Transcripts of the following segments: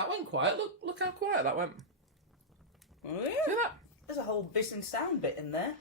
That went quiet. Look how quiet that went. Oh, yeah. See that? There's a whole Biss and Sound bit in there.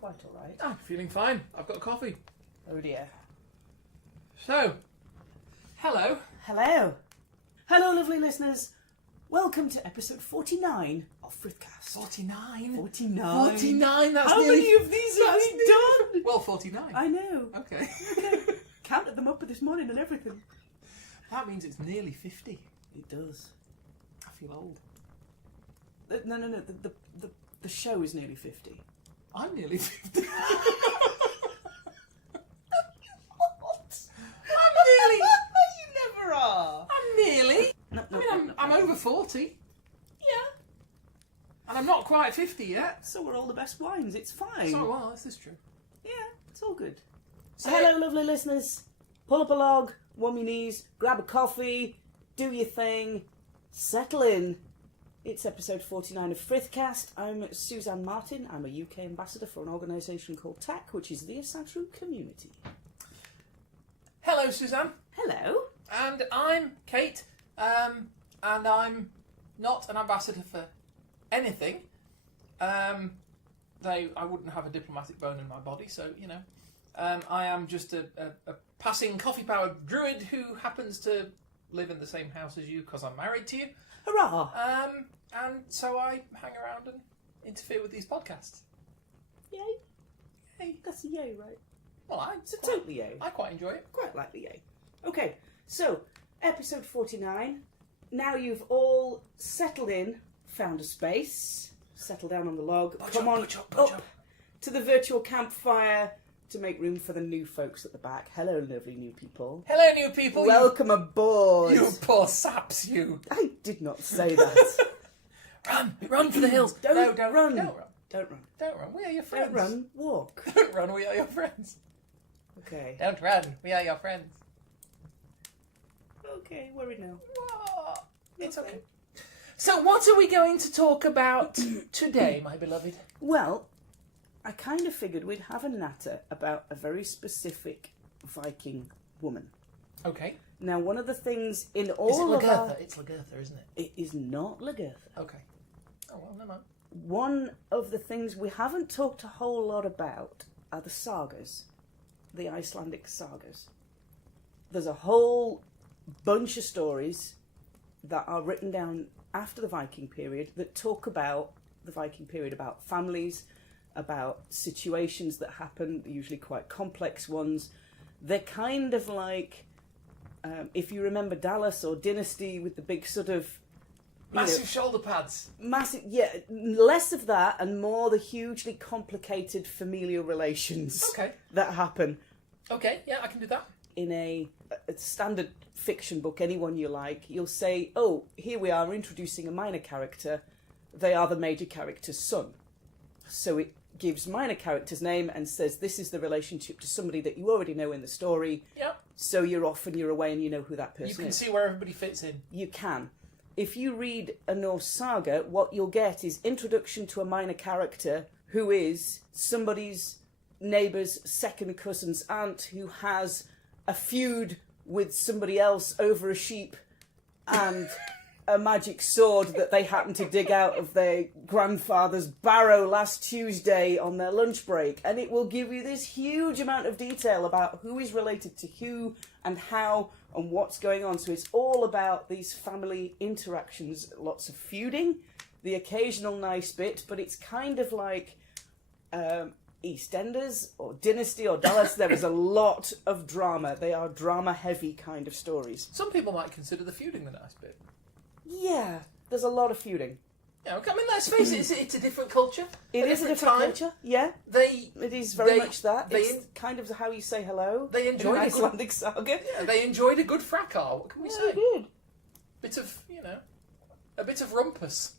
Quite alright. I'm feeling fine. I've got coffee. Oh dear. So, hello. Hello. Hello, lovely listeners. Welcome to episode 49 of Frithcast. 49? 49. 49, that's How nearly... many of these have we done? Well, 49. I know. Okay. Counted them up this morning and everything. That means it's nearly 50. It does. I feel old. No. The show is nearly 50. I'm nearly 50. What? I'm nearly... You never are. I'm nearly... No, I mean, I'm over 40. Yeah. And I'm not quite 50 yet. So are all the best wines. It's fine. So, well, this is true. Yeah, it's all good. So, Hello, lovely listeners. Pull up a log, warm your knees, grab a coffee, do your thing, settle in. It's episode 49 of Frithcast. I'm Suzanne Martin. I'm a UK ambassador for an organisation called TAC, which is the Asatru Community. Hello, Suzanne. Hello. And I'm Kate. And I'm not an ambassador for anything. I wouldn't have a diplomatic bone in my body, so, you know. I am just a passing coffee-powered druid who happens to live in the same house as you because I'm married to you. Hurrah! And so I hang around and interfere with these podcasts. Yay. Yay. That's a yay, right? Well, It's a totally yay. I quite enjoy it. Quite like the yay. Okay, so, episode 49. Now you've all settled in, found a space, settled down on the log, come on up to the virtual campfire to make room for the new folks at the back. Hello, lovely new people. Hello, new people. Welcome aboard. You poor saps, you. I did not say that. Run for the hills. Don't No, run. Don't run. Don't run. Don't run. We are your friends. Don't run. Walk. Don't run. We are your friends. Okay. Don't run. We are your friends. Okay, worried now. Whoa. It's okay. So, what are we going to talk about today, my beloved? Well, I kind of figured we'd have a natter about a very specific Viking woman. Okay. Now, one of the things in Is it all of Lagertha? our... It's Lagertha, isn't it? It is not Lagertha. Okay. Oh, well, never mind. One of the things we haven't talked a whole lot about are the sagas, the Icelandic sagas. There's a whole bunch of stories that are written down after the Viking period that talk about the Viking period, about families, about situations that happen, usually quite complex ones. They're kind of like, if you remember Dallas or Dynasty with the big sort of... Massive shoulder pads. Massive, yeah, less of that and more the hugely complicated familial relations that happen. Okay, yeah, I can do that. In a standard fiction book, anyone you like, you'll say, oh, here we are introducing a minor character. They are the major character's son. So it gives minor character's name and says this is the relationship to somebody that you already know in the story. Yeah. So you're off and you're away and you know who that person is. You can see where everybody fits in. You can. If you read a Norse saga, what you'll get is introduction to a minor character who is somebody's neighbour's second cousin's aunt who has a feud with somebody else over a sheep and a magic sword that they happen to dig out of their grandfather's barrow last Tuesday on their lunch break. And it will give you this huge amount of detail about who is related to who and how and what's going on. So it's all about these family interactions, lots of feuding, the occasional nice bit, but it's kind of like EastEnders or Dynasty or Dallas. There is a lot of drama. They are drama-heavy kind of stories. Some people might consider the feuding the nice bit. Yeah, there's a lot of feuding. Yeah, I mean, let's face it, it's a different culture. It is a different culture, yeah. It is very much that. It's kind of how you say hello. They enjoyed an Icelandic saga. Yeah, they enjoyed a good fracas. What can we say? They did. Bit of, a bit of rumpus.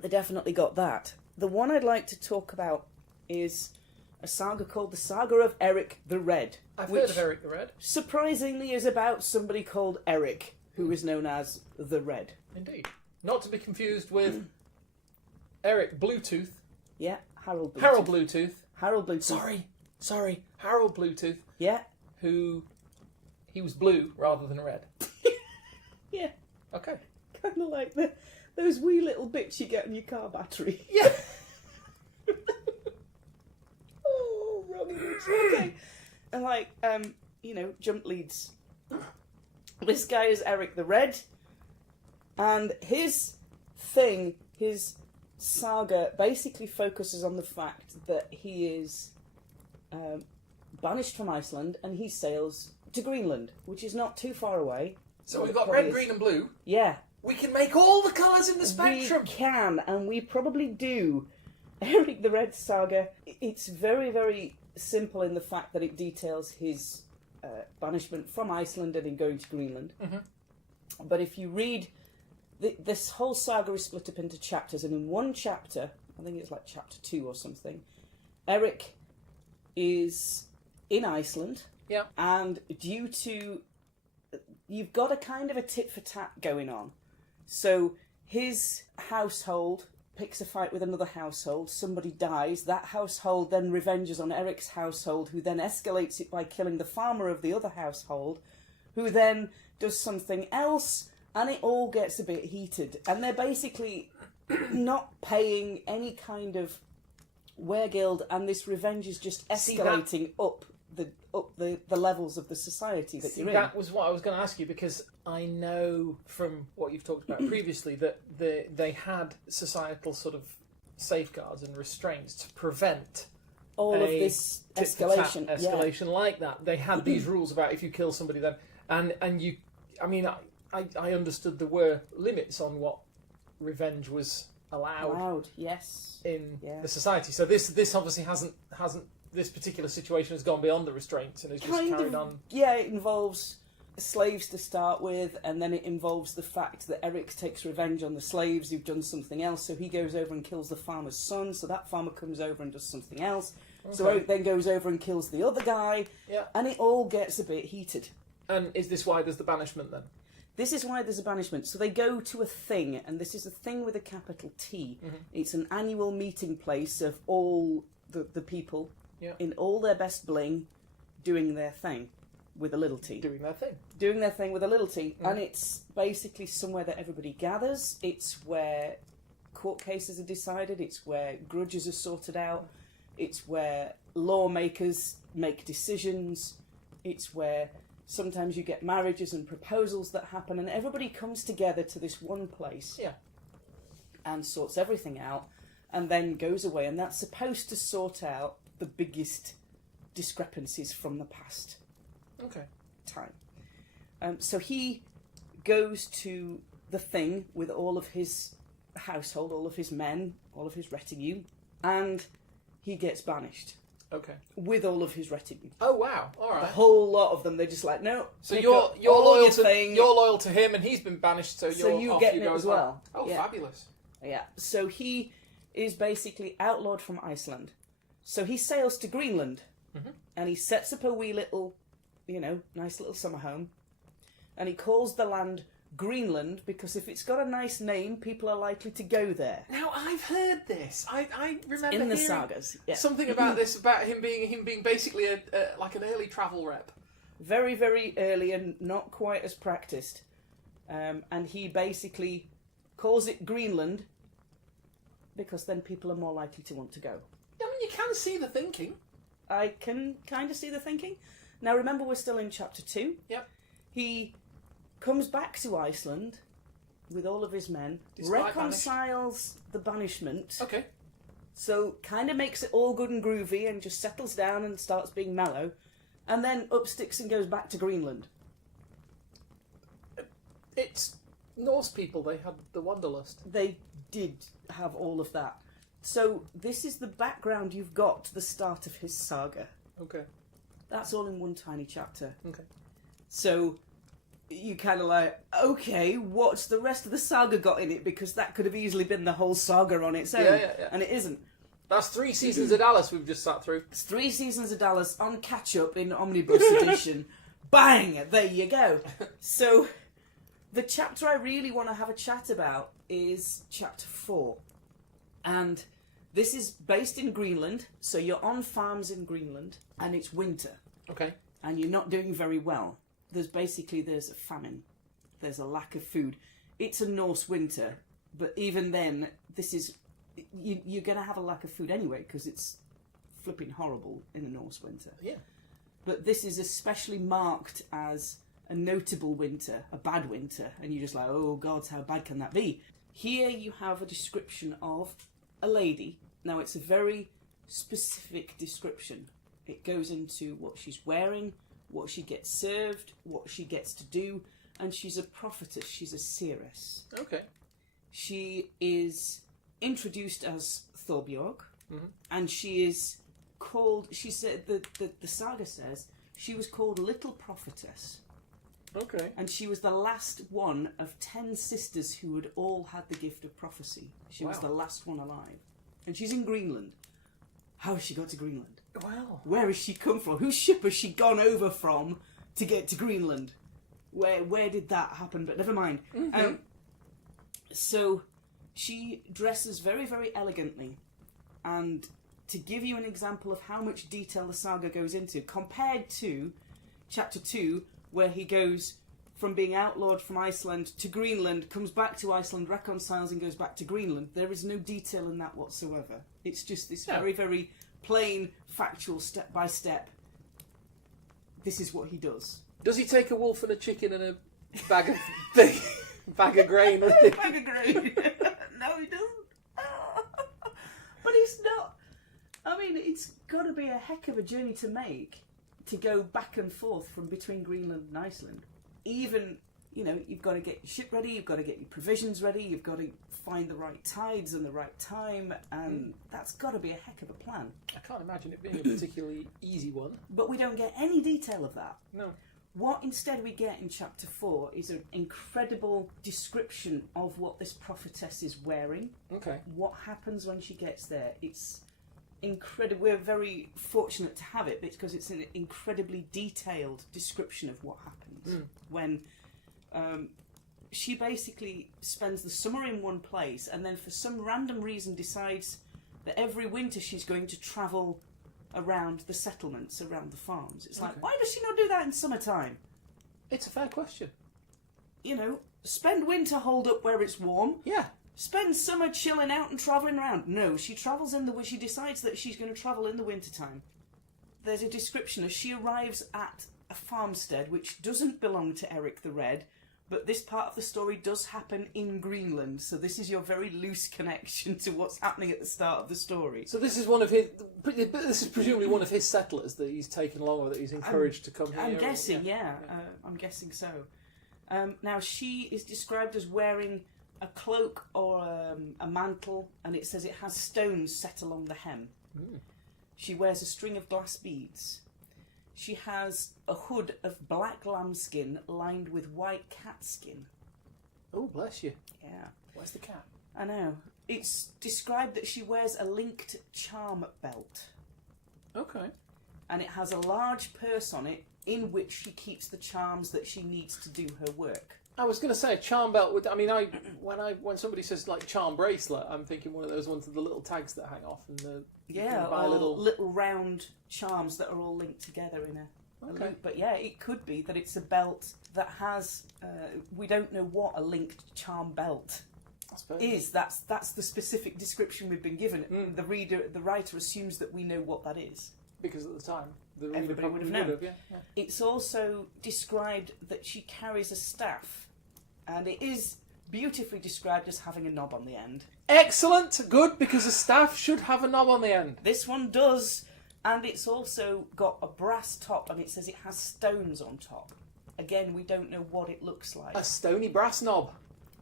They definitely got that. The one I'd like to talk about is a saga called the Saga of Eric the Red. I've heard of Eric the Red. Surprisingly is about somebody called Eric, who is known as the Red. Indeed. Not to be confused with Eric Bluetooth. Yeah, Harold Bluetooth. Harold Bluetooth. Sorry. Harold Bluetooth. Yeah. He was blue rather than red. Yeah. Okay. Kind of like those wee little bits you get in your car battery. Yeah. Oh, wrong. Okay. And like, jump leads. This guy is Eric the Red. And his saga basically focuses on the fact that he is banished from Iceland and he sails to Greenland, which is not too far away. So we've got red, green and blue. Yeah. We can make all the colours in the spectrum. We can, and we probably do. Eric the Red saga, it's very, very simple in the fact that it details his banishment from Iceland and him going to Greenland. Mm-hmm. But if you read... This whole saga is split up into chapters, and in one chapter, I think it's like chapter 2 or something, Eric is in Iceland, yeah, and due to... You've got a kind of a tit-for-tat going on. So his household picks a fight with another household, somebody dies, that household then revenges on Eric's household, who then escalates it by killing the farmer of the other household, who then does something else... And it all gets a bit heated. And they're basically not paying any kind of weregild, and this revenge is just escalating up the levels of the society that you're in. That was what I was going to ask you, because I know from what you've talked about previously that they had societal sort of safeguards and restraints to prevent all of this escalation like that. They had these rules about if you kill somebody then... And you... I mean... I understood there were limits on what revenge was allowed yes, in the society. So this obviously hasn't this particular situation has gone beyond the restraints and has just carried on. Yeah, it involves slaves to start with, and then it involves the fact that Eric takes revenge on the slaves who've done something else. So he goes over and kills the farmer's son. So that farmer comes over and does something else. Okay. So Eric then goes over and kills the other guy. Yeah, and it all gets a bit heated. And is this why there's the banishment then? This is why there's a banishment. So they go to a thing, and this is a thing with a capital T. Mm-hmm. It's an annual meeting place of all the people in all their best bling doing their thing with a little t. Doing their thing. Doing their thing with a little t. Mm. And it's basically somewhere that everybody gathers. It's where court cases are decided. It's where grudges are sorted out. It's where lawmakers make decisions. It's where... Sometimes you get marriages and proposals that happen, and everybody comes together to this one place and sorts everything out, and then goes away, and that's supposed to sort out the biggest discrepancies from the past time. So he goes to the thing with all of his household, all of his men, all of his retinue, and he gets banished. Okay. With all of his retinue. Oh wow! All right. The whole lot of them. They're just like, no. So you're loyal to him, and he's been banished. So you getting it as well. Oh, yeah. Fabulous! Yeah. So he is basically outlawed from Iceland. So he sails to Greenland, and he sets up a wee little, nice little summer home, and he calls the land Greenland because if it's got a nice name, people are likely to go there. Now I've heard this. I remember in the hearing sagas. Yeah. Something about this, about him being basically like an early travel rep. Very, very early and not quite as practiced. And he basically calls it Greenland because then people are more likely to want to go. I mean, you can see the thinking. I can kind of see the thinking. Now remember, we're still in chapter 2. Yep. He comes back to Iceland with all of his men, reconciles the banishment. Okay. So kind of makes it all good and groovy and just settles down and starts being mellow, and then up sticks and goes back to Greenland. It's Norse people, they had the Wanderlust. They did have all of that. So this is the background you've got to the start of his saga. Okay. That's all in one tiny chapter. Okay. So you kind of like, okay, what's the rest of the saga got in it? Because that could have easily been the whole saga on its own. Yeah. And it isn't. That's 3 seasons of Dallas we've just sat through. It's 3 seasons of Dallas on catch-up in Omnibus Edition. Bang! There you go. So the chapter I really want to have a chat about is chapter 4. And this is based in Greenland, so you're on farms in Greenland, and it's winter. Okay. And you're not doing very well. There's a famine. There's a lack of food. It's a Norse winter, but even then, you're going to have a lack of food anyway, because it's flipping horrible in a Norse winter. Yeah. But this is especially marked as a notable winter, a bad winter, and you're just like, oh gods, how bad can that be? Here you have a description of a lady. Now it's a very specific description. It goes into what she's wearing, what she gets served, what she gets to do, and she's a prophetess, she's a seeress. Okay. She is introduced as Thorbjorg, and she is called, she said, the saga says, she was called Little Prophetess. Okay. And she was the last one of 10 sisters who had all had the gift of prophecy. She was the last one alive. And she's in Greenland. How has she got to Greenland? Wow. Where has she come from? Whose ship has she gone over from to get to Greenland? Where did that happen? But never mind. So she dresses very, very elegantly. And to give you an example of how much detail the saga goes into, compared to chapter 2, where he goes from being outlawed from Iceland to Greenland, comes back to Iceland, reconciles and goes back to Greenland. There is no detail in that whatsoever. It's just this very, very plain, factual, step-by-step. This is what he does. Does he take a wolf and a chicken and a bag of bag of grain with him? Bag of grain. No, he doesn't. But he's not. I mean, it's got to be a heck of a journey to make to go back and forth from between Greenland and Iceland. Even, you've got to get your ship ready, you've got to get your provisions ready, you've got to find the right tides and the right time, and that's got to be a heck of a plan. I can't imagine it being a particularly easy one. But we don't get any detail of that. No. What instead we get in chapter 4 is an incredible description of what this prophetess is wearing. Okay. What happens when she gets there. It's incredible. We're very fortunate to have it because it's an incredibly detailed description of what happens when she basically spends the summer in one place and then for some random reason decides that every winter she's going to travel around the settlements, around the farms. It's like, why does she not do that in summertime? It's a fair question. Spend winter holed up where it's warm. Yeah. Spend summer chilling out and travelling around. No, she travels she decides that she's going to travel in the wintertime. There's a description as she arrives at a farmstead which doesn't belong to Eric the Red, but this part of the story does happen in Greenland, so this is your very loose connection to what's happening at the start of the story. So this is one of his. This is presumably one of his settlers that he's taken along, or that he's encouraged to come here. I'm guessing, yeah. I'm guessing so. Now she is described as wearing a cloak or a mantle, and it says it has stones set along the hem. She wears a string of glass beads. She has a hood of black lambskin lined with white cat skin. Oh, bless you. Yeah. Where's the cat? I know. It's described that she wears a linked charm belt. Okay. And it has a large purse on it in which she keeps the charms that she needs to do her work. I was going to say a charm belt. When somebody says like charm bracelet, I'm thinking one of those ones with the little tags that hang off and buy little round charms that are all linked together in a loop. But yeah, it could be that it's a belt that has. We don't know what a linked charm belt is. That's the specific description we've been given. The writer assumes that we know what that is because at the time everybody would have known. Yeah. It's also described that she carries a staff. And it is beautifully described as having a knob on the end. Excellent! Good, because a staff should have a knob on the end. This one does. And it's also got a brass top, and it says it has stones on top. Again, we don't know what it looks like. A stony brass knob.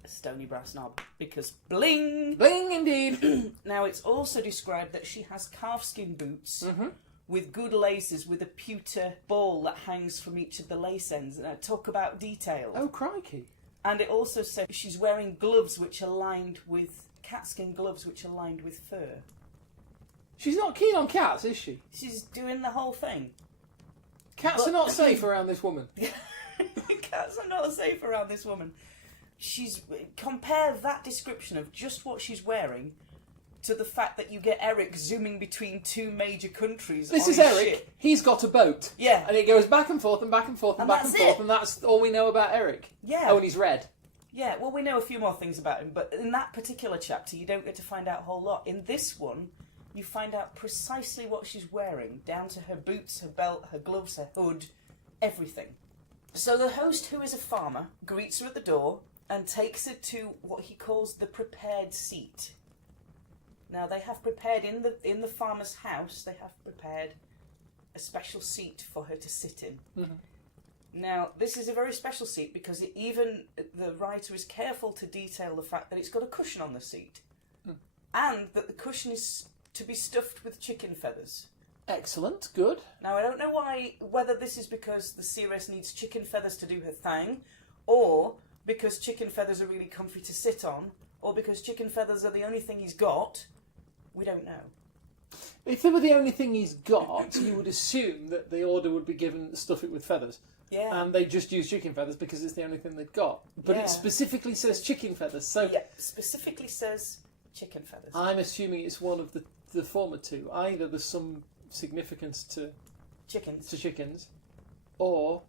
a stony brass knob, because bling! Bling indeed! Now, it's also described that she has calfskin boots Mm-hmm. with good laces with a pewter ball that hangs from each of the lace ends. And I talk about detail. Oh, crikey. And it also says she's wearing gloves which are lined with... catskin gloves which are lined with fur. She's not keen on cats, is she? She's doing the whole thing. Cats are not safe around this woman. Cats are not safe around this woman. Compare that description of just what she's wearing to the fact that you get Eric zooming between two major countries. This on is his Eric. ship. He's got a boat. Yeah. And it goes back and forth and back and forth and back and that's forth, it. and that's all we know about Eric. Yeah. Oh, and he's red. Yeah, well, we know a few more things about him, but in that particular chapter, you don't get to find out a whole lot. In this one, you find out precisely what she's wearing, down to her boots, her belt, her gloves, her hood, everything. So the host, who is a farmer, greets her at the door and takes her to what he calls the prepared seat. Now, they have prepared, in the farmer's house, they have prepared a special seat for her to sit in. Mm-hmm. Now, this is a very special seat because even the writer is careful to detail the fact that it's got a cushion on the seat. And that the cushion is to be stuffed with chicken feathers. Excellent. Good. Now, I don't know whether this is because the Seeress needs chicken feathers to do her thing, or because chicken feathers are really comfy to sit on, or because chicken feathers are the only thing he's got. We don't know. If they were the only thing he's got, you would assume that the order would be given to stuff it with feathers. Yeah. And they just use chicken feathers because it's the only thing they've got. But Yeah. it specifically says chicken feathers, so Yeah, specifically says chicken feathers. I'm assuming it's one of the former two. Either there's some significance to chickens, or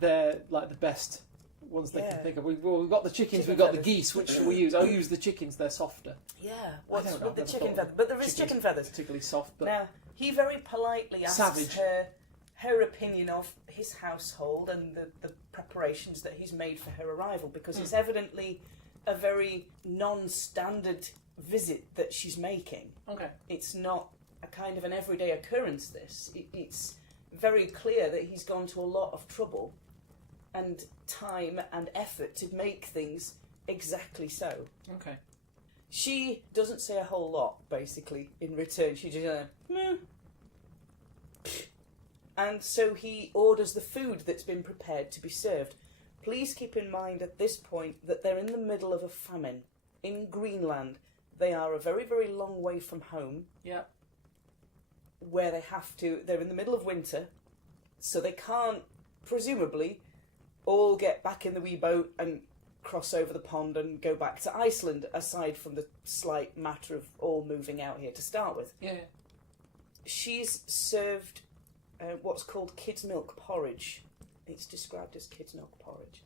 they're like the best ones they can think of. We've got the chickens, we've got the geese, which shall we use? I'll use the chickens, they're softer. Yeah, I what's don't know, with the I've never chicken thought feathers? But there is chickens chicken feathers. Particularly soft, but Now, he very politely asks Savage. her opinion of his household and the preparations that he's made for her arrival, because it's evidently a very non-standard visit that she's making. okay. It's not a kind of an everyday occurrence, this. It's very clear that he's gone to a lot of trouble and time and effort to make things exactly so. Okay. She doesn't say a whole lot, basically, in return. She just, meh. And so he orders the food that's been prepared to be served. Please keep in mind at this point that they're in the middle of a famine. In Greenland, they are a very, very long way from home. Yeah. Where they're in the middle of winter, so they can't, presumably, all get back in the wee boat and cross over the pond and go back to Iceland, aside from the slight matter of all moving out here to start with. Yeah. She's served what's called kid's milk porridge. It's described as kid's milk porridge.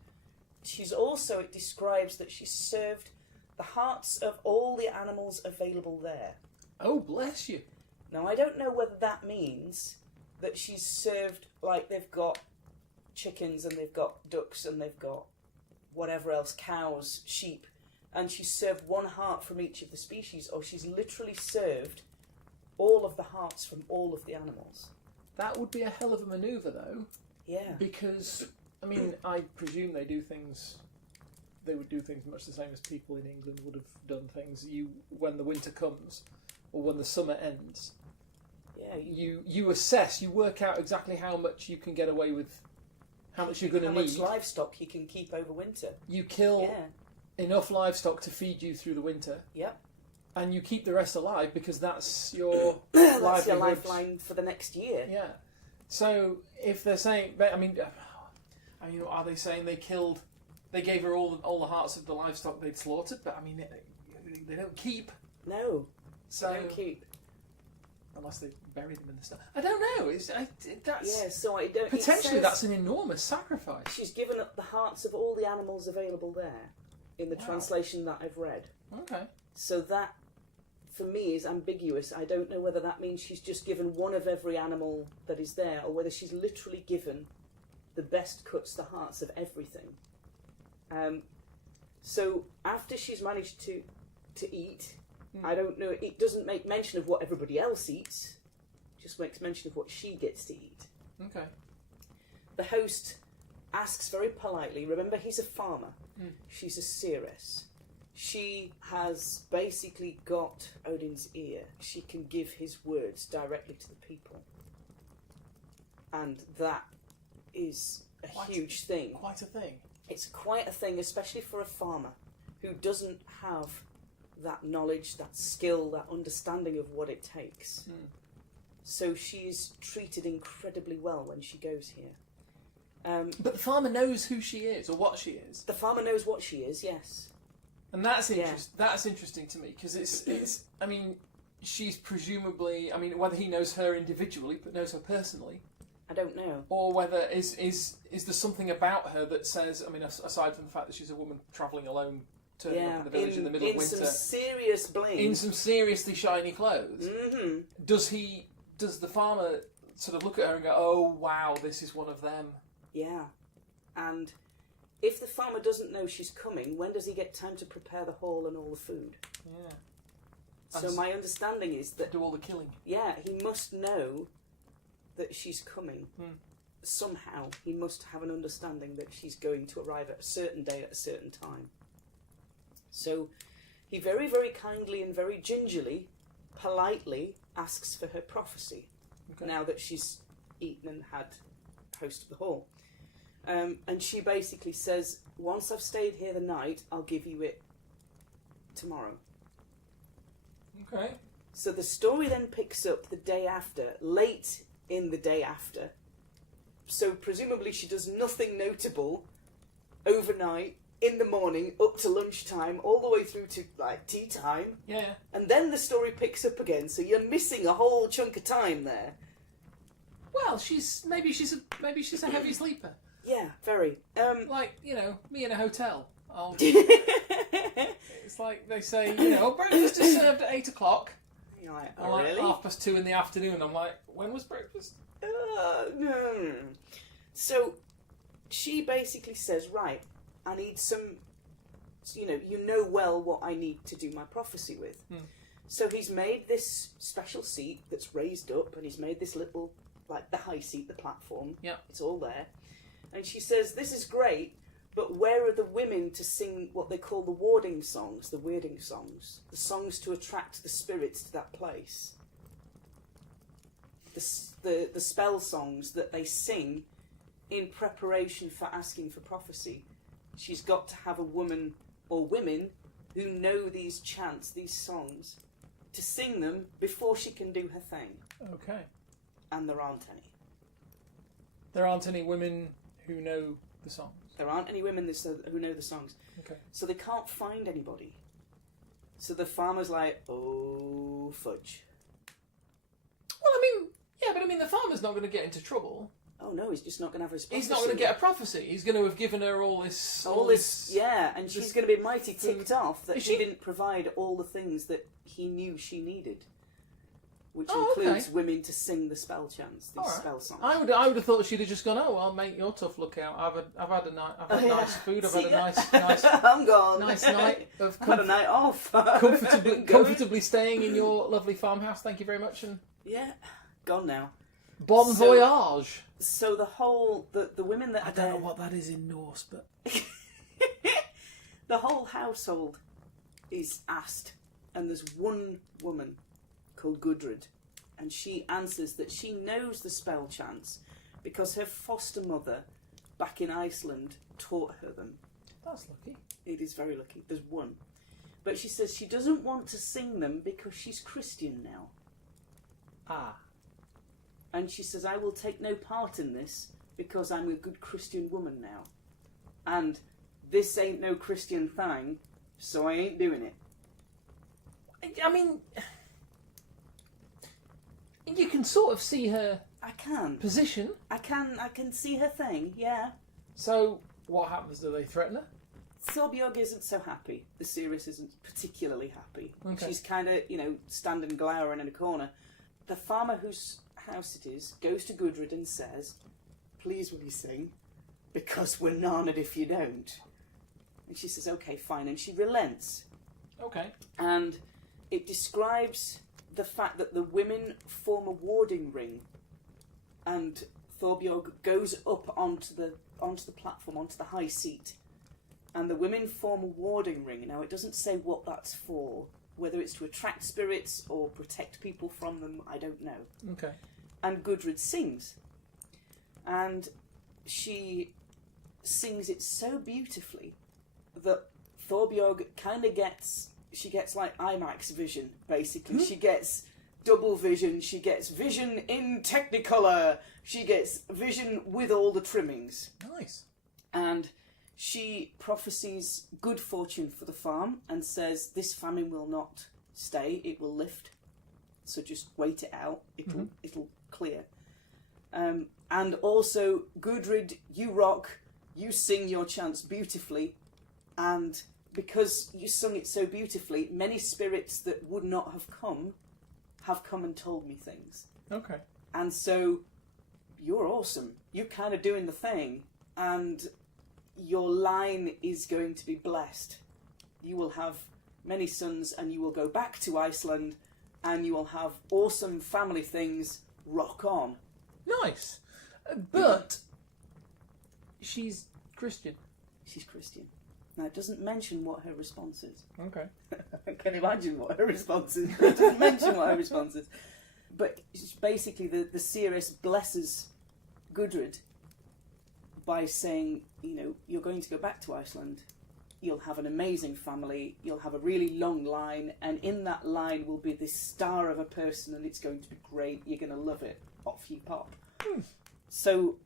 It describes that she's served the hearts of all the animals available there. Oh, bless you. Now, I don't know whether that means that she's served, like, they've got chickens and they've got ducks and they've got whatever else, cows, sheep, and she's served one heart from each of the species, or she's literally served all of the hearts from all of the animals. That would be a hell of a manoeuvre, though. Yeah. Because, I mean, I presume they would do things much the same as people in England would have done things. When the winter comes, or when the summer ends, Yeah. you assess, you work out exactly how much you can get away with, how much you're going to need. How much livestock you can keep over winter. You kill enough livestock to feed you through the winter. Yep. And you keep the rest alive because that's your That's your lifeline for the next year. Yeah. So if they're saying, I mean, are they saying they gave her all the hearts of the livestock they'd slaughtered? But I mean, they don't keep. No. So They don't keep. Unless they bury them in the snow. I don't know. So I don't. Potentially, that's an enormous sacrifice. She's given up the hearts of all the animals available there, in the translation that I've read. Okay. So that, for me, is ambiguous. I don't know whether that means she's just given one of every animal that is there, or whether she's literally given the best cuts, the hearts of everything. So after she's managed to eat, I don't know, it doesn't make mention of what everybody else eats, it just makes mention of what she gets to eat. Okay. The host asks very politely. Remember, he's a farmer. Mm. She's a seeress. She has basically got Odin's ear. She can give his words directly to the people. And that is a huge thing. Quite a thing. It's quite a thing, especially for a farmer who doesn't have that knowledge, that skill, that understanding of what it takes. Mm. So she's treated incredibly well when she goes here. But the farmer knows who she is, or what she is. The farmer knows what she is, yes. And that's That's interesting to me, because it's. I mean, she's presumably. I mean, whether he knows her individually, but knows her personally. I don't know. Or whether is there something about her that says. I mean, aside from the fact that she's a woman travelling alone, turning up in the village in the middle of winter, in some serious bling, in some seriously shiny clothes. Mm-hmm. Does the farmer sort of look at her and go, "Oh wow, this is one of them"? Yeah, and if the farmer doesn't know she's coming, when does he get time to prepare the hall and all the food? Yeah. So my understanding is that... Do all the killing. Yeah, he must know that she's coming. Hmm. Somehow, he must have an understanding that she's going to arrive at a certain day at a certain time. So he very, very kindly and very gingerly, politely asks for her prophecy, now that she's eaten and had host of the hall. And she basically says, once I've stayed here the night, I'll give you it tomorrow. Okay. So the story then picks up the day after, late in the day after. So presumably she does nothing notable overnight, in the morning, up to lunchtime, all the way through to like tea time. Yeah. And then the story picks up again, so you're missing a whole chunk of time there. Well, maybe she's a heavy sleeper. Yeah, very. Like, me in a hotel. It's like they say, breakfast is served at 8 o'clock. You're like, Or oh, like really? 2:30 in the afternoon. I'm like, when was breakfast? No. So she basically says, right, I need some, you know well what I need to do my prophecy with. So he's made this special seat that's raised up, and he's made this little, like the high seat, the platform. Yeah. It's all there. And she says, this is great, but where are the women to sing what they call the warding songs, the weirding songs, the songs to attract the spirits to that place? The spell songs that they sing in preparation for asking for prophecy. She's got to have a woman or women who know these chants, these songs, to sing them before she can do her thing. Okay. And there aren't any. There aren't any women who know the songs. There aren't any women who know the songs. Okay. So they can't find anybody. So the farmer's like, oh, fudge. Well, the farmer's not going to get into trouble. Oh no, he's just not going to have his prophecy. He's not going to get a prophecy. He's going to have given her all this... Yeah, and she's going to be mighty ticked off that she didn't provide all the things that he knew she needed. Which Oh, includes okay. women to sing the spell chants, these All right. spell songs. I would have thought she'd have just gone, oh, well, mate, you're tough, look out. I've had nice food, I've See had a that? nice I'm gone. nice night of I've had a night off. comfortably staying in your lovely farmhouse. Thank you very much, and Yeah, gone now. bon voyage. So the women that I are don't know there, what that is in Norse, but the whole household is asked, and there's one woman called Gudrid, and she answers that she knows the spell chants because her foster mother back in Iceland taught her them. that's lucky. It is very lucky. There's one. But she says she doesn't want to sing them because she's Christian now. Ah. And she says, I will take no part in this because I'm a good Christian woman now. And this ain't no Christian thing, so I ain't doing it. I mean, you can sort of see her I can. position. I can see her thing, yeah. So, what happens? Do they threaten her? Thorbjorg isn't so happy. The Seeress isn't particularly happy. Okay. She's kind of, standing glowering in a corner. The farmer whose house it is goes to Gudrid and says, please will you sing? Because we're narnered if you don't. And she says, okay, fine. And she relents. Okay. And it describes the fact that the women form a warding ring. And Thorbjorg goes up onto the platform, onto the high seat, and the women form a warding ring. Now, it doesn't say what that's for, whether it's to attract spirits or protect people from them, I don't know. Okay. And Gudrid sings. And she sings it so beautifully that Thorbjorg kind of gets like IMAX vision, basically. She gets double vision, she gets vision in Technicolor, she gets vision with all the trimmings. Nice. And she prophesies good fortune for the farm and says this famine will not stay, it will lift. So just wait it out, it'll clear. And also, Gudrid, you rock, you sing your chants beautifully, and because you sung it so beautifully, many spirits that would not have come and told me things. Okay. And so, you're awesome. You're kind of doing the thing, and your line is going to be blessed. You will have many sons, and you will go back to Iceland, and you will have awesome family things. Rock on. Nice. But she's Christian. She's Christian. Now, it doesn't mention what her response is. Okay. I can imagine what her response is. It doesn't mention what her response is. But basically, the Seeress blesses Gudrid by saying, you're going to go back to Iceland, you'll have an amazing family, you'll have a really long line, and in that line will be this star of a person, and it's going to be great, you're going to love it. Off you pop. So,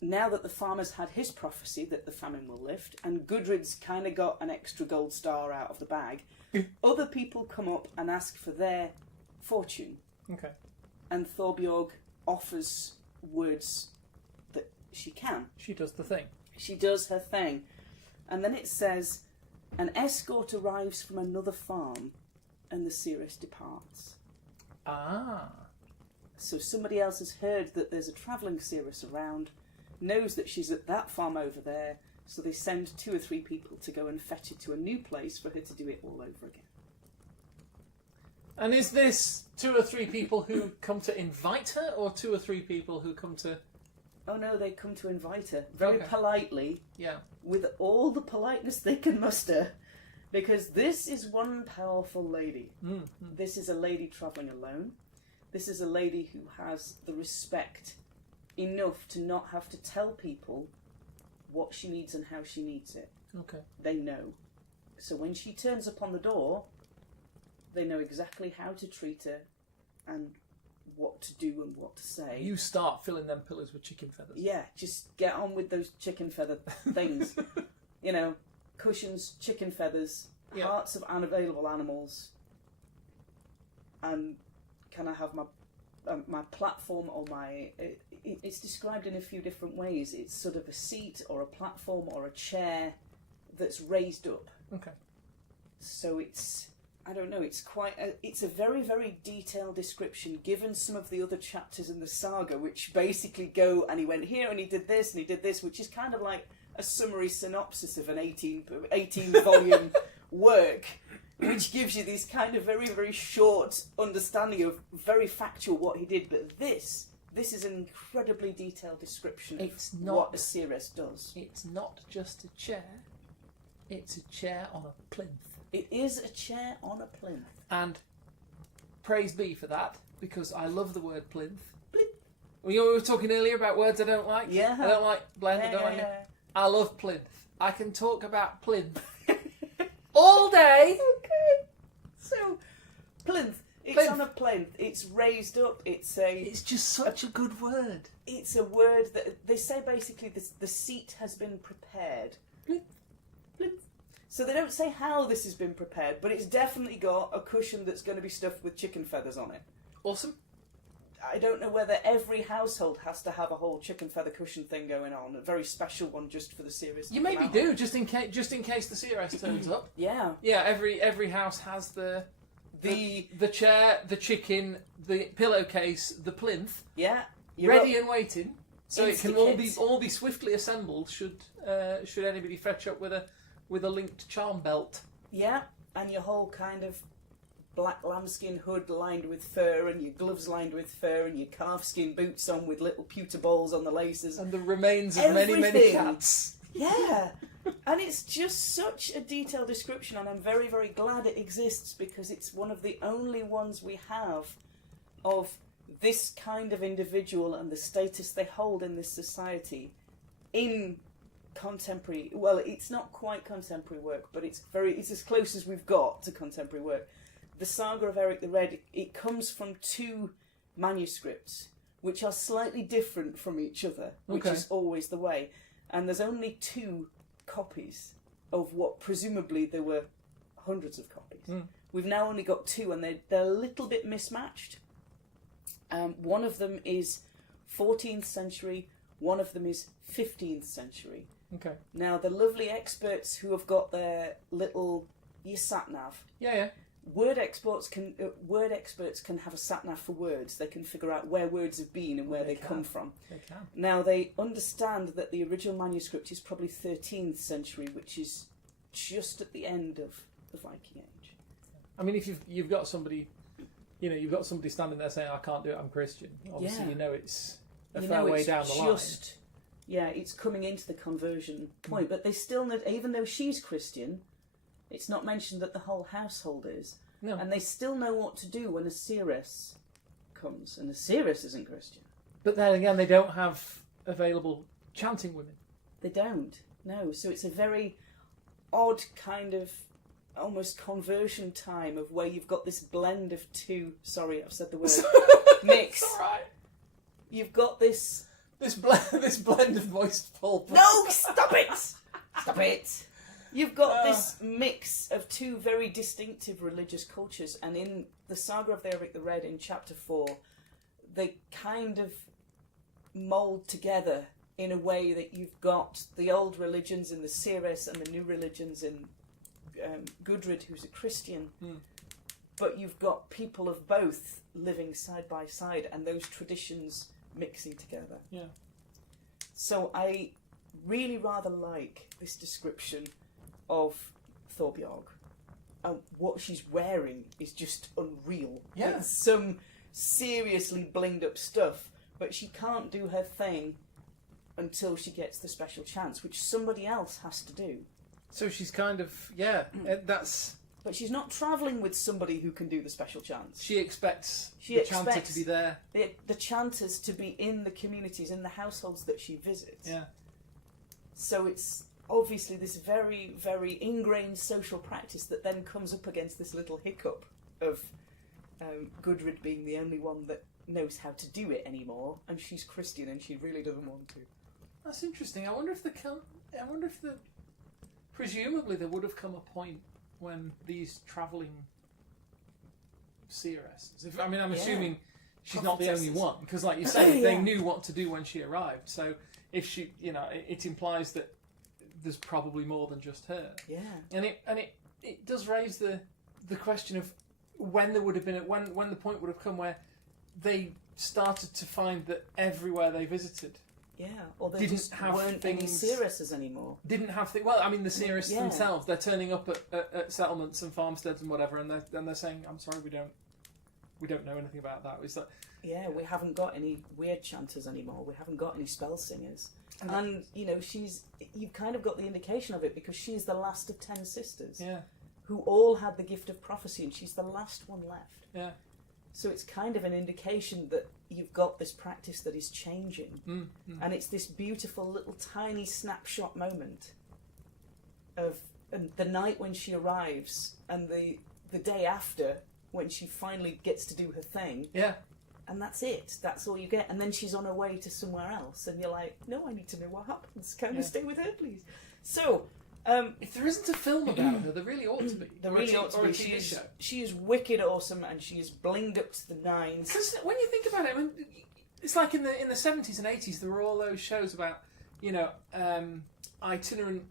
now that the farmer's had his prophecy that the famine will lift, and Gudrid's kind of got an extra gold star out of the bag, other people come up and ask for their fortune. Okay. And Thorbjorg offers words that she can. She does the thing. She does her thing. And then it says, an escort arrives from another farm, and the Seeress departs. Ah. So somebody else has heard that there's a travelling Seeress around, knows that she's at that farm over there, so they send 2 or 3 people to go and fetch her to a new place for her to do it all over again. And is this 2 or 3 people who come to invite her, or 2 or 3 people who come to... Oh no, they come to invite her, very politely, yeah, with all the politeness they can muster, because this is one powerful lady. This is a lady travelling alone. This is a lady who has the respect enough to not have to tell people what she needs and how she needs it. Okay. They know. So when she turns up on the door, they know exactly how to treat her and what to do and what to say. You start filling them pillows with chicken feathers. Yeah, just get on with those chicken feather things. Cushions, chicken feathers, hearts of unavailable animals, and can I have my platform or my... It's described in a few different ways. It's sort of a seat or a platform or a chair that's raised up. Okay. So it's... I don't know, it's a very, very detailed description, given some of the other chapters in the saga, which basically go, and he went here, and he did this, which is kind of like a summary synopsis of an 18-volume work, which gives you this kind of very, very short understanding of very factual what he did. But this is an incredibly detailed description of what a Seeress does. It's not just a chair, it's a chair on a plinth. It is a chair on a plinth. And praise be for that, because I love the word plinth. Plinth. We were talking earlier about words I don't like. Yeah. I don't like blend, I don't like it. I love plinth. I can talk about plinth all day. Okay. So, plinth. It's Plinth. on a plinth. It's raised up. It's just such a good word. It's a word that they say basically the seat has been prepared. Plinth. Plinth. So they don't say how this has been prepared, but it's definitely got a cushion that's going to be stuffed with chicken feathers on it. Awesome. I don't know whether every household has to have a whole chicken feather cushion thing going on, a very special one just for the Seeress. You maybe do, just in case the Seeress turns up. Yeah. Yeah, every house has the chair, the chicken, the pillowcase, the plinth. Yeah. Ready and waiting. So it can Insta-kits. all be swiftly assembled should anybody fetch up with a linked charm belt. Yeah, and your whole kind of black lambskin hood lined with fur, and your gloves lined with fur, and your calfskin boots on with little pewter balls on the laces. And the remains of many, many cats. Yeah. And it's just such a detailed description, and I'm very, very glad it exists, because it's one of the only ones we have of this kind of individual and the status they hold in this society in contemporary, well, it's not quite contemporary work, but it's as close as we've got to contemporary work. The Saga of Eric the Red, it comes from two manuscripts which are slightly different from each other, which is always the way. And there's only two copies of what presumably there were hundreds of copies. We've now only got two, and they're a little bit mismatched. One of them is 14th century, one of them is 15th century. Okay. Now, the lovely experts who have got their little your sat-nav. Yeah. Word experts can have a sat-nav for words. They can figure out where words have been and where they come from. They can. Now, they understand that the original manuscript is probably 13th century, which is just at the end of the Viking Age. I mean, if you've got somebody, you've got somebody standing there saying, "I can't do it, I'm Christian." Obviously, it's a fair way down the line. Yeah, it's coming into the conversion point, but they still know, even though she's Christian, it's not mentioned that the whole household is. No. And they still know what to do when a Seeress comes, and a Seeress isn't Christian. But then again, they don't have available chanting women. They don't, no. So it's a very odd kind of almost conversion time of where you've got this blend of two, sorry, I've said the word, mix. It's all right. You've got this blend of moist pulp. No, stop it! Stop it! You've got this mix of two very distinctive religious cultures, and in the Saga of the Eric the Red in chapter 4, they kind of mould together in a way that you've got the old religions in the Seeress and the new religions in Gudrid, who's a Christian, but you've got people of both living side by side, and those traditions mixing together. Yeah. So I really rather like this description of Thorbjorg. And what she's wearing is just unreal. Yeah. It's some seriously blinged up stuff, but she can't do her thing until she gets the special chance, which somebody else has to do. So she's kind of, that's... But she's not travelling with somebody who can do the special chance. She expects the chanter to be there. The chanters to be in the communities, in the households that she visits. Yeah. So it's obviously this very, very ingrained social practice that then comes up against this little hiccup of Gudrid being the only one that knows how to do it anymore, and she's Christian and she really doesn't want to. That's interesting. I wonder if presumably there would have come a point when these travelling Seeresses, I'm assuming she's not the only one, because like you say, they knew what to do when she arrived. So if she, it implies that there's probably more than just her. Yeah. And it does raise the question of when there would have been when the point would have come where they started to find that everywhere they visited. Yeah, or they didn't just have weren't any Seeresses anymore. Didn't have the Seeress themselves. They're turning up at settlements and farmsteads and whatever, and they're saying, "I'm sorry, we don't know anything about that." Is that? Yeah, we haven't got any weird chanters anymore. We haven't got any spell singers, and you've kind of got the indication of it because she's the last of 10 sisters. Yeah. Who all had the gift of prophecy, and she's the last one left. Yeah. So it's kind of an indication that you've got this practice that is changing. And it's this beautiful little tiny snapshot moment of the night when she arrives and the day after when she finally gets to do her thing. Yeah. And that's it. That's all you get. And then she's on her way to somewhere else. And you're like, no, I need to know what happens. Can we stay with her, please? So... if there isn't a film about her, there really ought to be. There really ought to be. She is wicked awesome, and she is blinged up to the nines. Because when you think about it, it's like in the 70s and 80s, there were all those shows about itinerant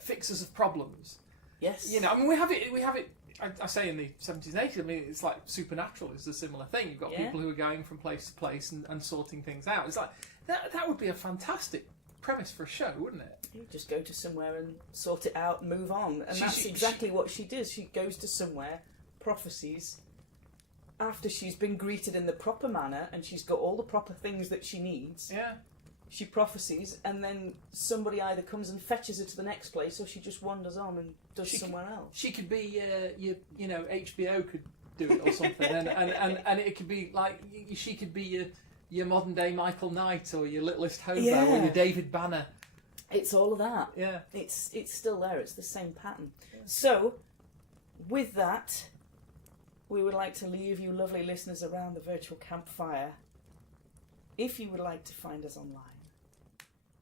fixers of problems. Yes. We have it. I say in the 70s and 80s. It's like Supernatural is a similar thing. You've got people who are going from place to place and sorting things out. It's like that would be a fantastic premise for a show, wouldn't it? You just go to somewhere and sort it out and move on. And that's exactly what she does. She goes to somewhere, prophecies after she's been greeted in the proper manner and she's got all the proper things that she needs. Yeah. She prophecies, and then somebody either comes and fetches her to the next place, or she just wanders on and does somewhere else. She could be, you know, HBO could do it or something, and it could be like she could be your modern day Michael Knight or your Littlest Hobo or your David Banner. It's all of that. Yeah. It's still there. It's the same pattern. Yeah. So, with that, we would like to leave you lovely listeners around the virtual campfire. If you would like to find us online,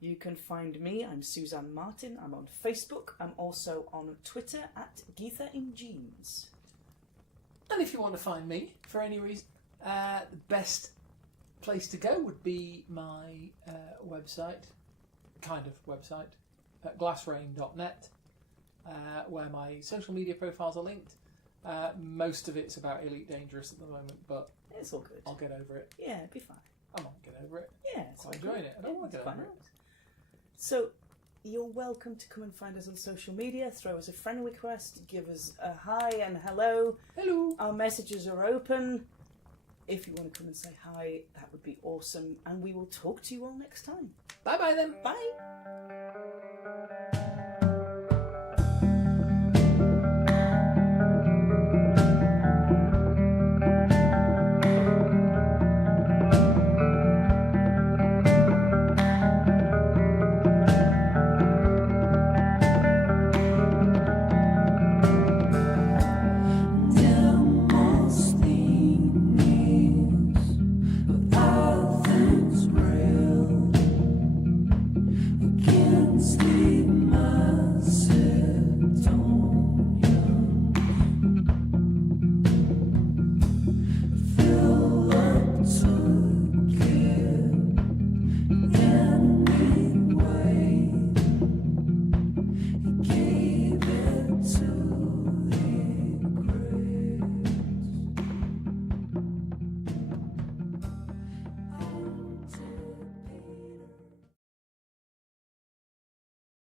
you can find me. I'm Suzanne Martin. I'm on Facebook. I'm also on Twitter at Geetha in Jeans. And if you want to find me for any reason, the best place to go would be my website, glassrain.net, where my social media profiles are linked. Most of it's about Elite Dangerous at the moment, but it's all good. I'll get over it. Yeah, it'll be fine. I might get over it. Yeah, I'm quite enjoying it. I don't want to get over it. So, you're welcome to come and find us on social media. Throw us a friend request. Give us a hi and hello. Hello. Our messages are open. If you want to come and say hi, that would be awesome. And we will talk to you all next time. Bye-bye then. Bye.